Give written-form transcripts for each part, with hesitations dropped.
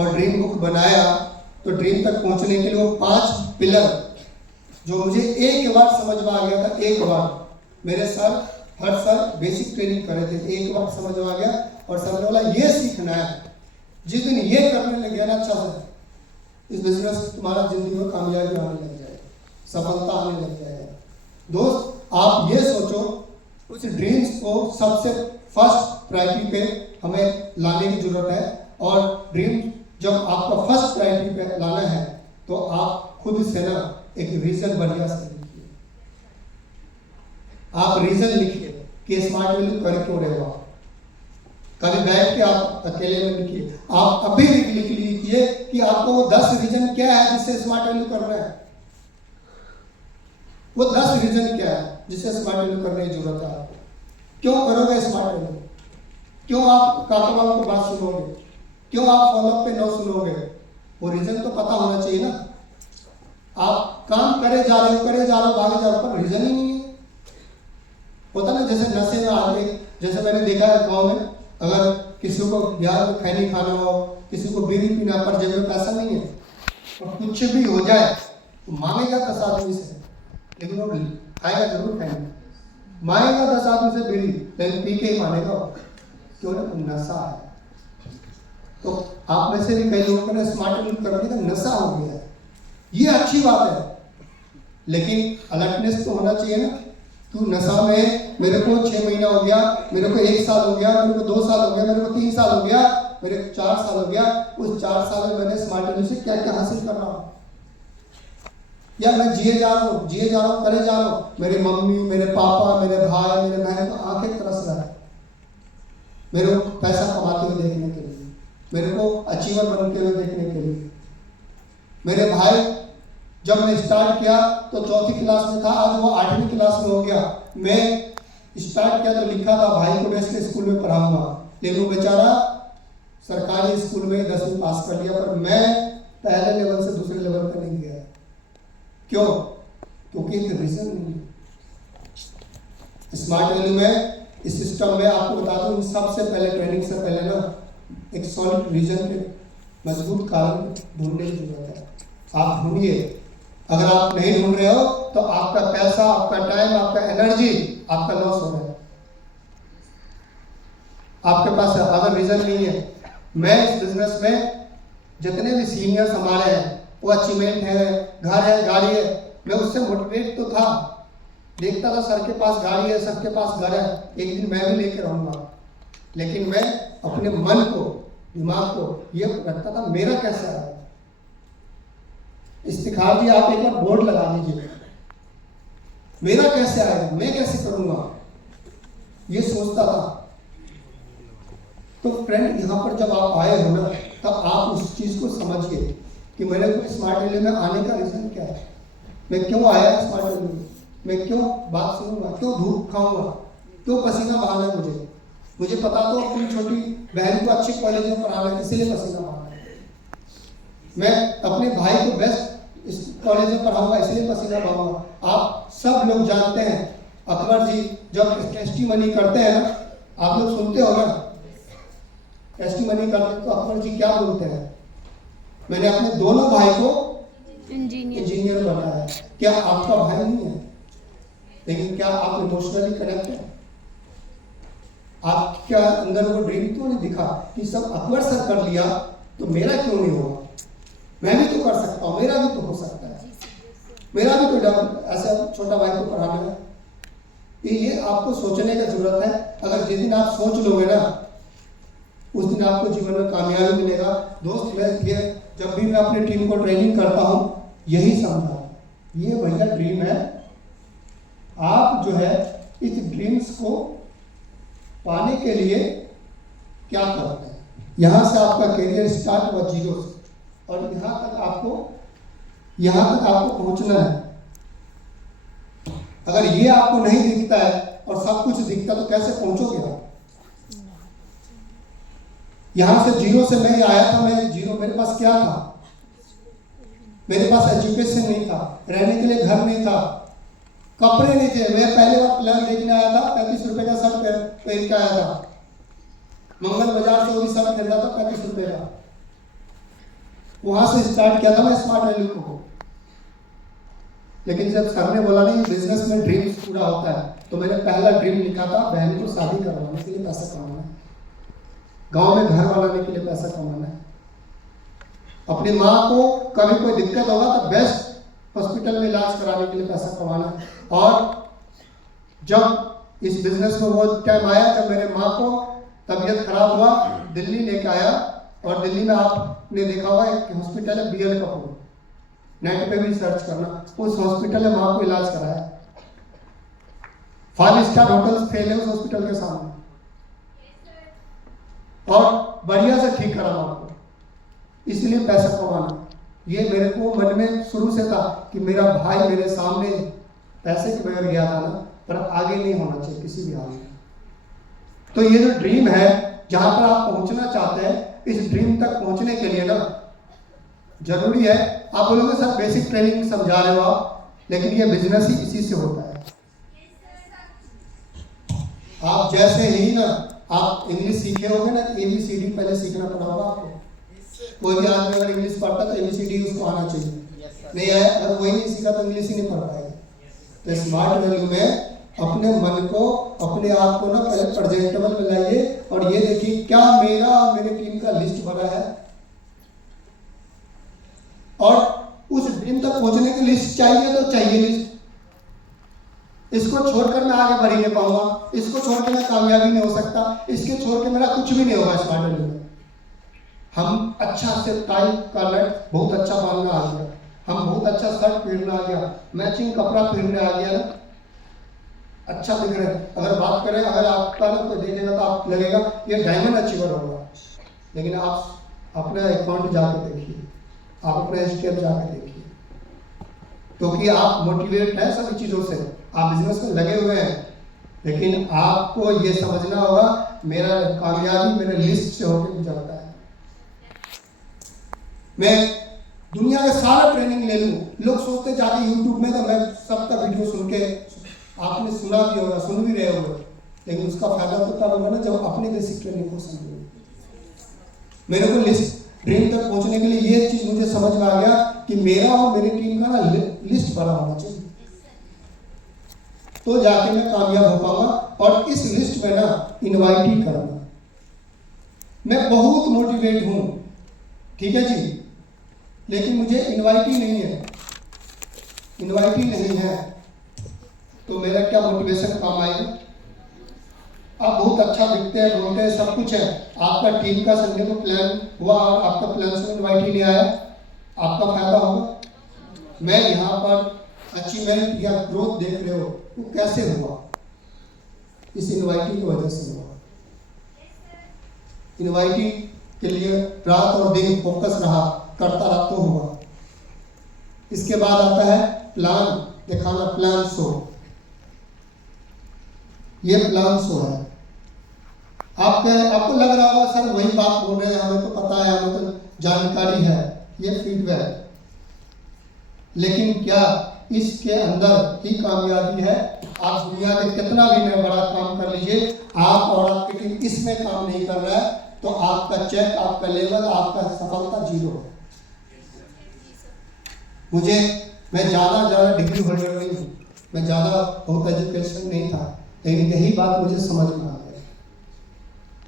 और dream book बनाया, तो ड्रीम तक पहुंचने के लिए वो 5 पिलर जो मुझे एक बार समझ में आ गया था, एक बार मेरे सर हर साल बेसिक ट्रेनिंग करे थे, एक बार समझ में आ गया और सर ने बोला ये सीखना है। जिस दिन ये करने लग गया ना अच्छा से, इस बिजनेस तुम्हारा जिंदगी में कामयाबी आने लग जाएगी, सफलता आने लग जाएगा। दोस्त आप ये सोचो, उस ड्रीम्स को सबसे फर्स्ट प्रायोरिटी पे हमें लाने की जरूरत है। और ड्रीम जब आपका फर्स्ट प्रायोरिटी पे लाना है तो आप खुद से ना एक रीजन बढ़िया से लिखिए। आप रीजन लिखिए कि स्मार्ट वैल्यू कर क्यों रहे हो आप। कभी बैठ के आप अकेले में लिखिए, आप अभी लिख लीजिए कि आपको वो 10 रीजन क्या है जिससे स्मार्ट वैल्यू करना है। वो 10 रीजन क्या है जिससे स्मार्ट वैल्यू करने की जरूरत है आपको। क्यों करोगे स्मार्ट वैल्यू, क्यों आप काका बाबू को बात सुनोगे, क्यों आप फॉलोअप पे न सुनोगे, वो रीजन तो पता होना चाहिए ना। आप काम करे जा रहे हो भागे जा रहे हो, पर रीजन ही नहीं है। होता ना जैसे नशे में आदमी, जैसे मैंने देखा है गाँव में, अगर किसी को बिहार में खैनी खाना हो, किसी को बीड़ी पीना, पर जेब में पैसा नहीं है और कुछ भी हो जाए तो मांगेगा 10 आदमी से, लेकिन वो खाएगा जरूर खैनी, मांगेगा 10 आदमी से बीड़ी, लेकिन पी के ही मानेगा, क्यों ना नशा है। तो आप में से भी कई लोगों ने स्मार्ट वैल्यू करने का नशा हो गया है, ये अच्छी बात है, लेकिन अलर्टनेस तो होना चाहिए ना। तू नशा में, मेरे को 6 महीना हो गया, मेरे को 1 साल हो गया, मेरे को 2 साल हो गया, मेरे को 3 साल हो गया, मेरे को 4 साल हो गया, उस 4 साल में मैंने स्मार्ट वैल्यू से क्या क्या हासिल कर रहा हूँ, या मैं जिए जा रहा हूँ करे जा रहा हूँ। मेरे मम्मी, मेरे पापा, मेरे भाई, मेरे बहन को आंखें तरस रहा है मेरे को पैसा कमाते हुए देखने के लिए, मेरे को अचीवर बनते हुए देखने के लिए। मेरे भाई जब मैं स्टार्ट किया तो 4th क्लास में था, आज वो 8वीं क्लास में हो गया। मैं स्टार्ट किया तो लिखा था भाई को बेस्ट स्कूल में पढ़ाऊंगा, लेकिन वो बेचारा सरकारी स्कूल में 10वीं पास कर लिया, पर मैं पहले लेवल से दूसरे लेवल पर नहीं गया। क्यों? क्योंकि एक रीजन नहीं है। स्मार्ट वैल्यू में, इस सिस्टम में आपको बता दूं, सबसे पहले ट्रेनिंग से पहले ना एक सॉलिड रीजन के मजबूत कारण ढूंढने की जरूरत है। आप ढूंढिए, अगर आप नहीं ढूंढ रहे हो तो आपका पैसा, आपका टाइम, आपका एनर्जी आपका लॉस हो रहा है। आपके पास अगर रीजन नहीं है, मैं इस बिजनेस में जितने भी सीनियर्स हमारे हैं, वो अचीवमेंट है, घर है, गाड़ी है, मैं उससे मोटिवेट तो था, देखता था सर के पास गाड़ी है, सबके पास घर है, एक दिन मैं भी लेकर रहूंगा, लेकिन मैं अपने मन को, दिमाग को ये रखता था मेरा कैसे आएगा। इस्तिखार जी आप एक बार बोर्ड लगा लीजिए, मेरा कैसे आएगा, मैं कैसे करूंगा, ये सोचता था। तो फ्रेंड, यहाँ पर जब आप आए हो ना, तब आप उस चीज को समझिए कि मेरे को स्मार्ट वैल्यू में आने का रीजन क्या है, मैं क्यों आया स्मार्ट वैल्यू में, मैं क्यों बात सुनूंगा, क्यों धूप खाऊंगा, क्यों पसीना बहाना है मुझे पता तो अपनी छोटी बहन को अच्छे कॉलेज में पढ़ाना है, इसीलिए पसीना बहाना है। मैं अपने भाई को बेस्ट इस कॉलेज में पढ़ाऊंगा, इसलिए पसीना बहाऊंगा। आप सब लोग जानते हैं, अकबर जी जब टेस्टिमनी करते हैं ना, आप लोग सुनते हो ना, टेस्टिमनी करते तो अकबर जी क्या बोलते हैं, मैंने अपने दोनों भाई को इंजीनियर बनाया। क्या आपका भाई नहीं है, लेकिन क्या आप इमोशनली कनेक्ट है? आपके अंदर वो ड्रीम क्यों नहीं दिखा कि सब अकबर सर कर लिया तो मेरा क्यों नहीं होगा, मैं भी तो कर सकता हूँ, मेरा भी तो हो सकता है, मेरा भी तो ऐसा छोटा भाई को पढ़ाना है। ये आपको सोचने की जरूरत है। अगर जिस दिन आप सोच लोगे ना, उस दिन आपको जीवन में कामयाबी मिलेगा। दोस्त, मैं ये जब भी मैं अपनी टीम को ट्रेनिंग करता हूँ यही समझा, ये भैया ड्रीम है, आप जो है इस ड्रीम्स को पाने के लिए क्या करते हैं। यहाँ से आपका करियर स्टार्ट हुआ 0 से, और यहाँ तक आपको पहुँचना है। अगर ये आपको नहीं दिखता है और सब कुछ दिखता तो कैसे पहुँचोगे आप? यहाँ से 0 से मैं आया था, मैं 0, मेरे पास क्या था, मेरे पास एजुकेशन नहीं था, रहने के लिए घर नहीं था, कपड़े नहीं थे। मैं पहले बार प्लान देखने आया था, 35 रुपए का शर्ट पहन के आया था, मंगल बाजार से वो भी शर्ट खरीदा था 35 रुपए का। वहां से स्टार्ट किया था मैं स्मार्ट वैल्यू को। लेकिन जब सर ने बोला नहीं बिजनेस में ड्रीम पूरा होता है, तो मैंने पहला ड्रीम लिखा था बहन को शादी करवाने के लिए पैसा कमाना है, गांव में घर बनाने के लिए पैसा कमाना है, अपनी माँ को कभी कोई दिक्कत होगा तो बेस्ट हॉस्पिटल में इलाज कराने के लिए पैसा कमाना है। और जब इस बिजनेस में वो टाइम आया जब मेरे माँ को तबीयत खराब हुआ, दिल्ली लेके आया, और दिल्ली में आपने देखा होगा एक हॉस्पिटल है BL कपूर, नेट पे भी सर्च करना, उस हॉस्पिटल में माँ को इलाज कराया। 5 स्टार होटल फेल है उस हॉस्पिटल के सामने, और बढ़िया से ठीक करा माँ को। इसलिए पैसा कमाना ये मेरे को मन में शुरू से था कि मेरा भाई मेरे सामने पैसे के बगैर गया था ना, पर आगे नहीं होना चाहिए किसी भी हाल में। तो ये जो ड्रीम है जहां पर आप पहुंचना चाहते हैं, इस ड्रीम तक पहुंचने के लिए ना जरूरी है, आप बोलोगे सर बेसिक ट्रेनिंग समझा रहे हो आप, लेकिन ये बिजनेस ही इसी से होता है। आप जैसे ही ना आप इंग्लिश सीखे होगे ना, ABCD पहले सीखना पड़ा होगा आपको। कोई भी आदमी अगर इंग्लिश पढ़ता है तो ABCD उसको आना चाहिए, नहीं आया अगर वही नहीं सीखा तो इंग्लिश ही नहीं पढ़ पाएगा। तो स्मार्ट वैल्यू में अपने मन को अपने आप को ना पहले प्रेजेंटेबल में लाइए, और ये देखिए क्या मेरे टीम का लिस्ट बना है, और उस ड्रीम तक पहुंचने की लिस्ट चाहिए तो चाहिए लिस्ट। इसको छोड़कर मैं आगे बढ़ ही नहीं पाऊंगा, इसको छोड़ के मैं कामयाबी नहीं हो सकता, इसके छोड़ के मेरा कुछ भी नहीं होगा स्मार्ट वैल्यू में। हम अच्छा से टाई का नट बहुत अच्छा बांधना आ गया, हम बहुत अच्छा शर्ट पहनना आ गया, मैचिंग कपड़ा पहनने आ गया ना, अच्छा दिख रहा है। अगर बात करें, अगर आपका ना कोई देखेगा तो आप लगेगा ये डायमंड अचीवर होगा, लेकिन आप अपने अकाउंट जाके देखिए, आप अपने स्टेप जाके देखिए, क्योंकि आप मोटिवेट हैं सभी चीज़ों से, आप बिजनेस में लगे हुए हैं, लेकिन आपको ये समझना होगा मेरा कामयाबी मेरे लिस्ट से होकर गुजरता है। मैं दुनिया का सारा ट्रेनिंग ले लूं, लोग सोचते जाके यूट्यूब में तो मैं सबका वीडियो सुन के, आपने सुना भी होगा, सुन भी रहे होंगे, लेकिन उसका फायदा तो तब होगा ना जब अपने बेसिक ट्रेनिंग को समझोगे। मेरे को लिस्ट ड्रीम तक पहुंचने के लिए ये चीज मुझे समझ में आ गया कि मेरा और मेरी टीम का ना लिस्ट बड़ा होना चाहिए, तो जाके मैं कामयाब हो पाऊंगा। और इस लिस्ट में ना इनवाइट ही करूंगा। मैं बहुत मोटिवेट हूं, ठीक है जी, लेकिन मुझे इनवाइट ही नहीं है, इनवाइट ही नहीं है तो मेरा क्या मोटिवेशन काम आएगा। आप बहुत अच्छा दिखते हैं, बोलते हैं, सब कुछ है, आपका टीम का संडे को प्लान हुआ और आपका प्लान से इनवाइट ही नहीं आया, आपका फायदा होगा। मैं यहाँ पर अचीवमेंट या ग्रोथ देख रहे हो, वो कैसे हुआ? इस इनवाइटिंग की वजह से हुआ। इनवाइटिंग के लिए रात और दिन फोकस रहा, करता रहा तो हुआ। इसके बाद आता है प्लान दिखाना, प्लान शो। ये प्लान शो है। आपको लग रहा होगा सर वही बात बोल रहे हैं, हमें तो पता है, हमें तो जानकारी है, ये फीडबैक। लेकिन क्या इसके अंदर ही कामयाबी है? आप दुनिया के कितना भी बड़ा काम कर लीजिए, आप और आपकी टीम इसमें काम नहीं कर रहा है तो आपका चेक, आपका लेवल, आपका सफलता 0 है। मैं ज़्यादा डिग्री होल्डर नहीं हूँ, मैं ज़्यादा बहुत एजुकेशन नहीं था, लेकिन यही बात मुझे समझ में आ गई।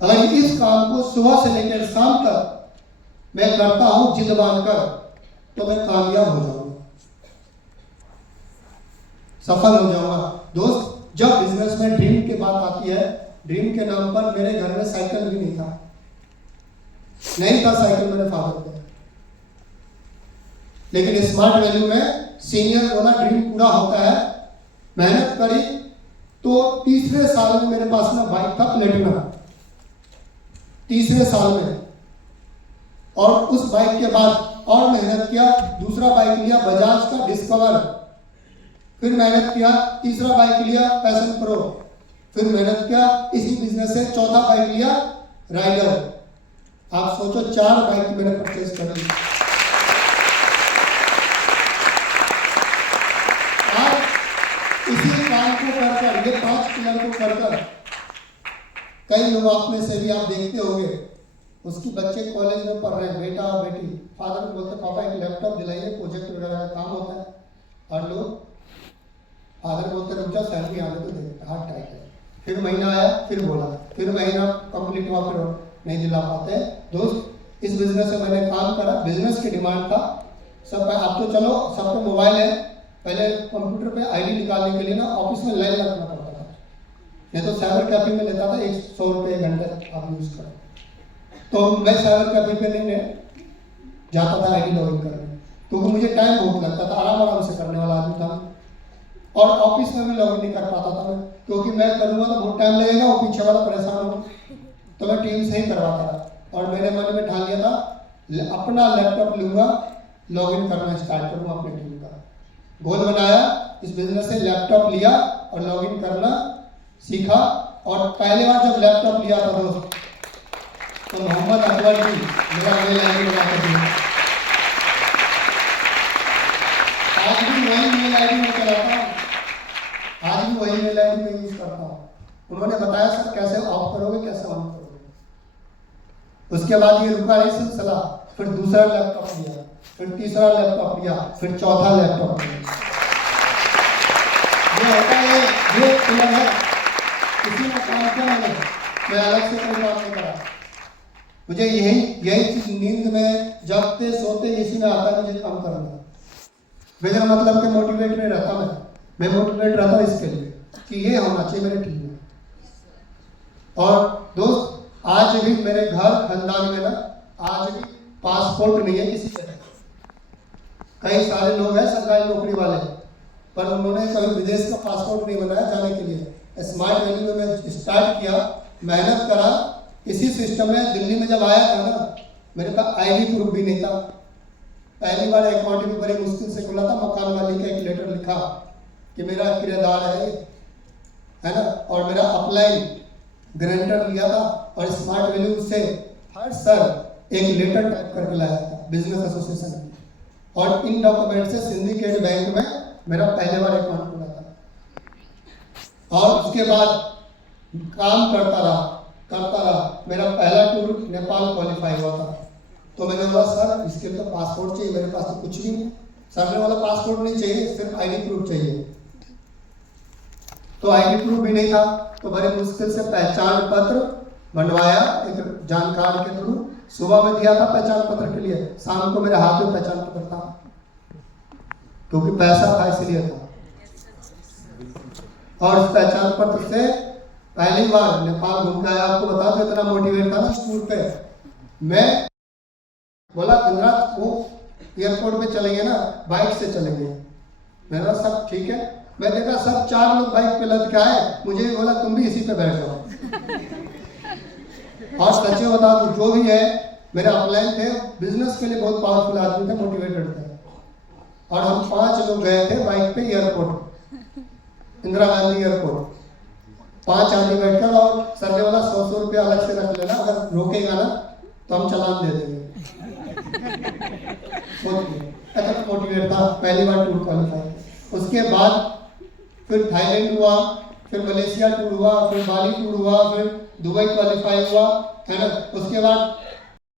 अगर इस काम को सुबह से लेकर शाम तक मैं करता हूँ जिद बांधकर, तो मैं कामयाब हो जाऊंगा, सफल हो जाऊंगा। दोस्त, जब बिजनेस में ड्रीम की बात आती है, ड्रीम के नाम पर मेरे घर में साइकिल भी नहीं था साइकिल मेरे फादर को, लेकिन स्मार्ट वैल्यू में सीनियर होना ड्रीम पूरा होता है। मेहनत करी तो तीसरे साल में मेरे पास ना बाइक था प्लेटिना, तीसरे साल में, और उस बाइक के बाद और मेहनत किया, दूसरा बाइक लिया बजाज का डिस्कवर, फिर मेहनत किया, तीसरा बाइक लिया पैशन प्रो, फिर मेहनत किया इसी बिजनेस से, चौथा बाइक लिया राइडर। आप सोचो 4 बाइक मैंने परचेज कर ली। इसी काम को करकर, ये 5 पिलर को करकर, कई लोग आप में से भी आप देखते होंगे उसकी बच्चे कॉलेज में पढ़ रहे हैं, बेटा और बेटी, फादर को बोलते पापा एक लैपटॉप दिलाइए, प्रोजेक्ट वगैरह का काम होता है, और लोग फादर बोलते रुक जाओ सैलरी आने तो दे, हाथ टाइट है। फिर महीना आया, फिर बोला, फिर महीना कंप्लीट हुआ, फिर नहीं दिला पाते। दोस्त इस बिजनेस से मैंने काम करा, बिजनेस की डिमांड था सब। अब तो चलो सब पे मोबाइल है, पहले कंप्यूटर पे आईडी निकालने के लिए ना ऑफिस में लाइन लगना पड़ता था, नहीं तो साइबर कैफे में लेता था 100 रुपये घंटे आप यूज करो। तो मैं साइबर कैफे पे नहीं जाता था आईडी लॉगिन करने, क्योंकि मुझे टाइम बहुत लगता था, आराम आराम से करने वाला आदमी था, और ऑफिस में भी लॉगिन नहीं कर पाता था मैं, क्योंकि मैं करूँगा तो बहुत टाइम लगेगा, वो पीछे वाला परेशान होगा, तो मैं टीम से ही करवाता था। और मैंने मन में ठान लिया था अपना लैपटॉप लूँगा, लॉगिन करना स्टार्ट करूँगा अपनी टीम का। गोल बनाया, इस बिजनेस से लैपटॉप लिया और लॉगिन करना सीखा। और पहली बार जब लैपटॉप लिया था दोस्त, तो मोहम्मद अकबर जी मेरा मेल आईडी बना कर दिया। आज भी वही मेल आईडी में चलाता हूँ, आज भी वही मेल आईडी में यूज करता हूँ। उन्होंने बताया सर कैसे ऑफ करोगे, कैसे ऑन करोगे। उसके बाद ये रुका नहीं सिलसिला, फिर दूसरा लैपटॉप लिया, फिर तीसरा लैपटॉप लिया, फिर चौथा लैपटॉप लिया। ये होता है, ये उम्र है, किसी ने काम किया मैं अलग से कोई काम नहीं करा। मुझे यही चीज नींद में जगते सोते इसी में आता है, मुझे काम करना। मेरा मतलब कि मोटिवेट नहीं रहता मैं मोटिवेट रहता इसके लिए कि ये होना चाहिए मेरे टीम में। और दोस्त आज भी मेरे घर खानदान में ना आज भी पासपोर्ट नहीं है किसी तरह। कई सारे लोग हैं सरकारी नौकरी वाले, पर उन्होंने कभी विदेश का पासपोर्ट नहीं बनाया जाने के लिए। स्मार्ट वैली में मैं स्टार्ट किया, मेहनत करा, इसी सिस्टम में दिल्ली में जब आया था ना, मेरे पास आईडी प्रूफ भी नहीं था। पहली बार अकाउंट भी बड़ी मुश्किल से खुला था, मकान वाले का एक लेटर लिखा कि मेरा किराएदार है ना, और मेरा अपलाइन गारंटर लिया था, और स्मार्ट वैल्यू से हर सर एक लेटर टाइप करके लाया था बिजनेस एसोसिएशन, और इन डॉक्यूमेंट से सिंडिकेट बैंक में मेरा पहले बार अकाउंट खुला था। और उसके बाद काम करता रहा, मेरा पहला टूर नेपाल क्वालिफाई हुआ था। तो मैंने बोला सर इसके लिए तो पासपोर्ट चाहिए, मेरे पास तो कुछ भी नहीं। सर ने बोला पासपोर्ट नहीं चाहिए, सिर्फ आईडी प्रूफ चाहिए। तो आईडी प्रूफ भी नहीं था, तो बड़े मुश्किल से पहचान पत्र बनवाया एक जानकार के थ्रू। सुबह में दिया था पहचान पत्र के लिए, शाम को मेरे हाथ में पहचान पत्र था, क्योंकि पैसा था इसलिए था। और इस पहचान पत्र से पहली बार नेपाल घूम के आया। आपको बता दो इतना मोटिवेट था ना स्कूल पे। मैं बोला गुजरात वो एयरपोर्ट पे चलेंगे ना, बाइक से चलेंगे। मैंने कहा सब ठीक है। मैं देखा सब 4 लोग बाइक पे लद के आए, मुझे भी बोला तुम भी इसी पे बैठ जाओ। और सच्चे बता दूं जो भी है मेरे अपलाइन थे, बिजनेस के लिए बहुत पावरफुल आदमी थे, मोटिवेटेड थे। और हम 5 लोग गए थे बाइक पे एयरपोर्ट, इंदिरा गांधी एयरपोर्ट, 5 आदमी बैठकर। और सर ने बोला 100 रुपया अलग से रख लेना, अगर रोकेगा ना तो हम चालान दे देंगे। ऐसा मोटिवेट था, पहली बार टूर क्वालिफाई। उसके बाद फिर थाईलैंड हुआ, फिर मलेशिया टूर हुआ, फिर बाली टूर हुआ, फिर दुबई क्वालिफाई हुआ, है ना। उसके बाद